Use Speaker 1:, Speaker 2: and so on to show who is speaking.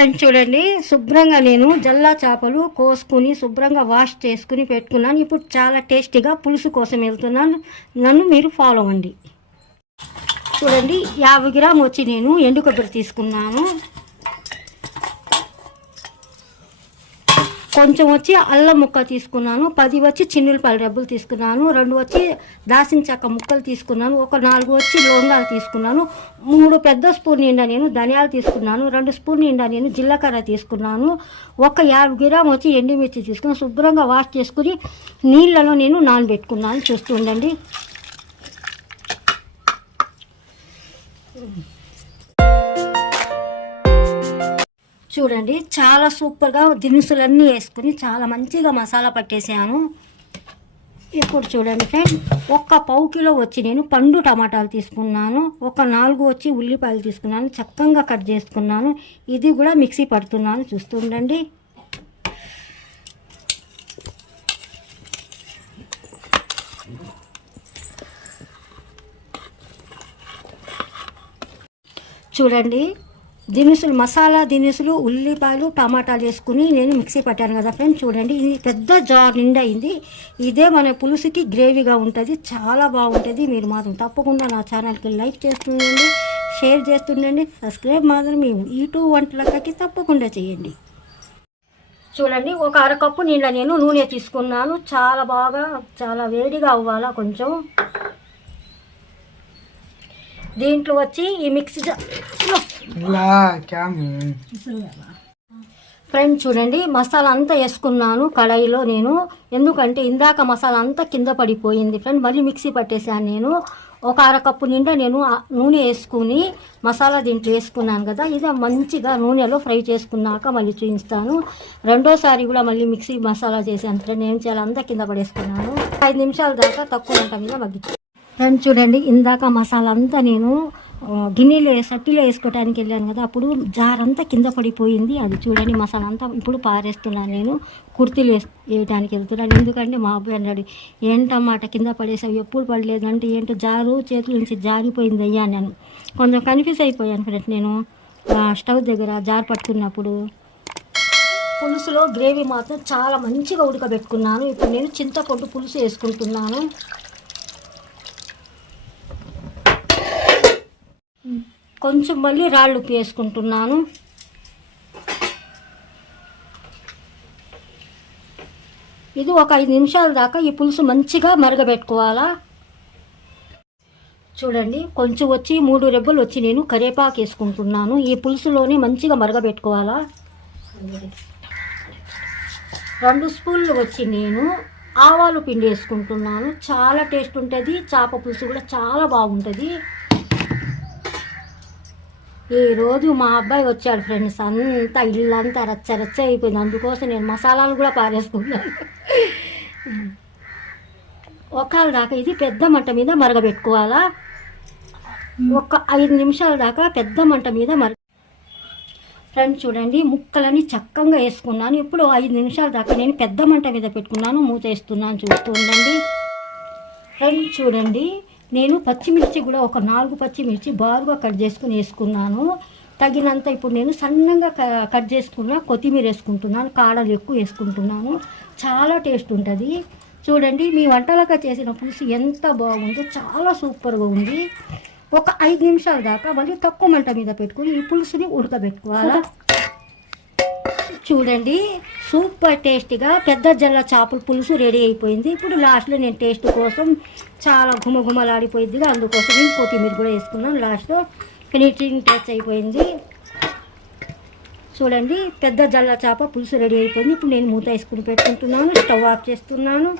Speaker 1: Friends చూడండి శుభ్రంగా నేను జల్లా చేపలు కోసుకుని శుభ్రంగా వాష్ చేసుకుని పెట్టుకున్నాను. ఇప్పుడు చాలా టేస్టీగా పులుసు కోసం వెళ్తున్నాను. నన్ను మీరు ఫాలో అవ్వండి చూడండి యాభై గ్రామ్ వచ్చి నేను ఎండు కొబ్బరి తీసుకున్నాను. కొంచెం వచ్చి అల్లం ముక్క తీసుకున్నాను పది వచ్చి చిన్నులపాయల డబ్బులు తీసుకున్నాను రెండు వచ్చి దాసిన చెక్క ముక్కలు తీసుకున్నాను ఒక నాలుగు వచ్చి లవంగాలు తీసుకున్నాను మూడు పెద్ద స్పూన్ నిండా నేను ధనియాలు తీసుకున్నాను రెండు స్పూన్ నిండా నేను జీలకర్ర తీసుకున్నాను ఒక యాభై గ్రామ్ వచ్చి ఎండుమిర్చి తీసుకున్నాను శుభ్రంగా వాష్ చేసుకుని నీళ్ళలో నేను నానబెట్టుకున్నాను చూస్తూ ఉండండి. చూడండి చాలా సూపర్గా దినుసులన్నీ వేసుకుని చాలా మంచిగా మసాలా పట్టేసాను. ఇప్పుడు చూడండి ఫ్రెండ్ ఒక్క పావు కిలో వచ్చి నేను పండు టమాటాలు తీసుకున్నాను. ఒక నాలుగు వచ్చి ఉల్లిపాయలు తీసుకున్నాను. చక్కగా కట్ చేసుకున్నాను. ఇది కూడా మిక్సీ పడుతున్నాను చూస్తుండండి. చూడండి దినుసులు మసాలా దినుసులు ఉల్లిపాయలు టమాటాలు వేసుకుని నేను మిక్సీ పట్టాను కదా ఫ్రెండ్స్ చూడండి. ఇది పెద్ద జార్ నిండా అయింది. ఇదే మన పులుసుకి గ్రేవీగా ఉంటుంది. చాలా బాగుంటుంది. మీరు మాత్రం తప్పకుండా నా ఛానల్కి లైక్ చేస్తుండండి షేర్ చేస్తుండండి సబ్స్క్రైబ్ మాత్రం మీ యూట్యూబ్ వంటలకి తప్పకుండా చేయండి. చూడండి ఒక అరకప్పు నీళ్ళ నేను నూనె తీసుకున్నాను. చాలా బాగా చాలా వేడిగా అవ్వాలా కొంచెం. దీంట్లో వచ్చి ఈ మిక్సీ ఫ్రెండ్ చూడండి మసాలా అంతా వేసుకున్నాను కడాయిలో నేను. ఎందుకంటే ఇందాక మసాలా అంతా కింద పడిపోయింది ఫ్రెండ్ మళ్ళీ మిక్సీ పట్టేశాను నేను. ఒక అరకప్పు నిండా నేను నూనె వేసుకుని మసాలా దీంట్లో వేసుకున్నాను కదా. ఇది మంచిగా నూనెలో ఫ్రై చేసుకున్నాక మళ్ళీ చూపిస్తాను. రెండోసారి కూడా మళ్ళీ మిక్సీ మసాలా చేశాను ఫ్రెండ్ ఏం చేయాలి అంతా కింద పడేసుకున్నాను. ఐదు నిమిషాల దాకా తక్కువ ఉంటాం మీద మగ్గించాను ఫ్రెండ్ చూడండి ఇందాక మసాలా అంతా నేను గిన్నెలో సట్టిలో వేసుకోవడానికి వెళ్ళాను కదా అప్పుడు జార్ అంతా కింద పడిపోయింది. అది చూడండి మసాలా అంతా ఇప్పుడు పారేస్తున్నాను నేను. కుర్తీలు వేస్ వేయడానికి వెళ్తున్నాను. ఎందుకంటే మా అబ్బాయి అన్నాడు ఏంటన్నమాట కింద పడేసావు? ఎప్పుడు పడలేదు? అంటే ఏంటో జారు చేతుల నుంచి జారిపోయింది అయ్యా నేను కొంచెం కన్ఫ్యూజ్ అయిపోయాను ఫ్రెండ్స్ నేను. స్టవ్ దగ్గర జార్ పట్టుకున్నప్పుడు పులుసులో గ్రేవీ మాత్రం చాలా మంచిగా ఉడకబెట్టుకున్నాను. ఇప్పుడు నేను చింతపండు పులుసు వేసుకుంటున్నాను. కొంచెం మళ్ళీ రాళ్ళు ఉప్పు వేసుకుంటున్నాను ఇది ఒక ఐదు నిమిషాల దాకా ఈ పులుసు మంచిగా మరగబెట్టుకోవాలా? చూడండి కొంచెం వచ్చి మూడు రెబ్బలు వచ్చి నేను కరేపాకు వేసుకుంటున్నాను. ఈ పులుసులోనే మంచిగా మరగబెట్టుకోవాలా? రెండు స్పూన్లు వచ్చి నేను ఆవాలు పిండి వేసుకుంటున్నాను. చాలా టేస్ట్ ఉంటుంది. చేప పులుసు కూడా చాలా బాగుంటుంది. ఈరోజు మా అబ్బాయి వచ్చాడు ఫ్రెండ్స్. అంతా ఇల్లంతా రచ్చ రచ్చ అయిపోయింది. అందుకోసం నేను మసాలాలు కూడా పారేసుకున్నాను. ఒకళ్ళ దాకా ఇది పెద్ద మంట మీద మరగబెట్టుకోవాలా? ఒక ఐదు నిమిషాల దాకా పెద్ద మంట మీద మరగ ఫ్రెండ్స్ చూడండి ముక్కలని చక్కగా వేసుకున్నాను. ఇప్పుడు ఐదు నిమిషాల దాకా నేను పెద్ద మంట మీద పెట్టుకున్నాను. మూత వేస్తున్నాను. చూస్తూ ఉండండి. ఫ్రెండ్స్ చూడండి. నేను పచ్చిమిర్చి కూడా ఒక నాలుగు పచ్చిమిర్చి బారుగా కట్ చేసుకుని వేసుకున్నాను. తగినంత ఇప్పుడు నేను సన్నగా క- కట్ చేసుకున్న కొత్తిమీర వేసుకుంటున్నాను కాడలు ఎక్కువ వేసుకుంటున్నాను. చాలా టేస్ట్ ఉంటుంది. చూడండి మీ వంటలగా చేసిన పులుసు ఎంత బాగుందో చాలా సూపర్గా ఉంది. ఒక ఐదు నిమిషాల దాకా మళ్ళీ తక్కువ మంట మీద పెట్టుకుని ఈ పులుసుని ఉడకబెట్టుకోవాలా? చూడండి. సూపర్ టేస్టీగా పెద్ద జల్ల చేపల పులుసు రెడీ అయిపోయింది. ఇప్పుడు లాస్ట్లో నేను టేస్ట్ కోసం చాలా ఘుమఘుమలాడిపోయిందిగా అందుకోసం నేను కొత్తిమీర కూడా వేసుకున్నాను లాస్ట్లో. ఫినిషింగ్ టచ్ అయిపోయింది. చూడండి పెద్ద జల్ల చేప పులుసు రెడీ అయిపోయింది. ఇప్పుడు నేను మూత వేసుకుని పెట్టుకుంటున్నాను. స్టవ్ ఆఫ్ చేస్తున్నాను.